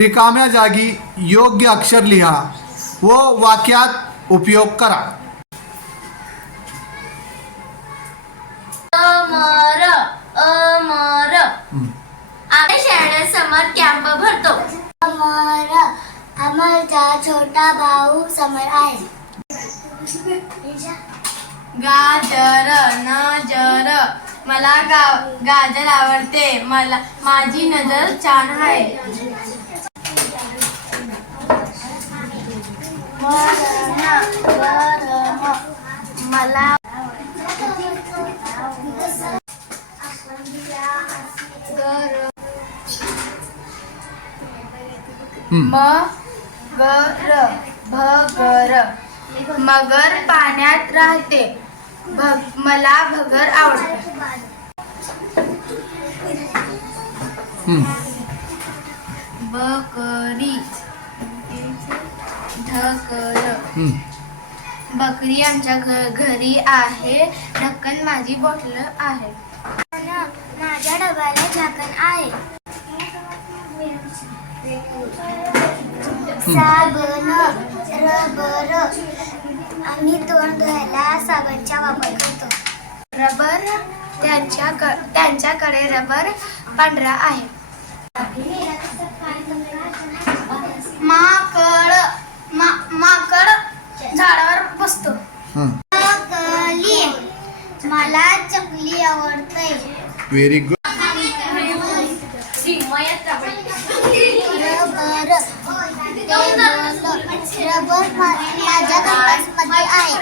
रिकाम्या जागी योग्य अक्षर लिहा व वाक्यात उपयोग करा. अमर अमर. आम्ही शाळेसमोर कॅम्प भरतो. अमर अमरचा छोटा भाऊ समर आहे. गाजर नजर. मला गा गाजर आवडते. मला माझी नजर छान आहे. मला मगर भगर मगर पाण्यात राहते. भग मला भगर आवडते. बकरी. ढकल. हं. बकरी आमच्या घ घरी आहे. ढक्कन माझी बॉटल आहे. माझ्या डब्याला झाकण आहे. साबण रबर आम्ही तोंड धुवायला साबणचा वापर करतो. रबर त्यांच्या त्यांच्याकडे रबर पांढरा आहे. झाडावर बसतो. चकली मला चकली आवडते व्हेरी गुड रबर. माझ्या कंपासमध्ये आहे.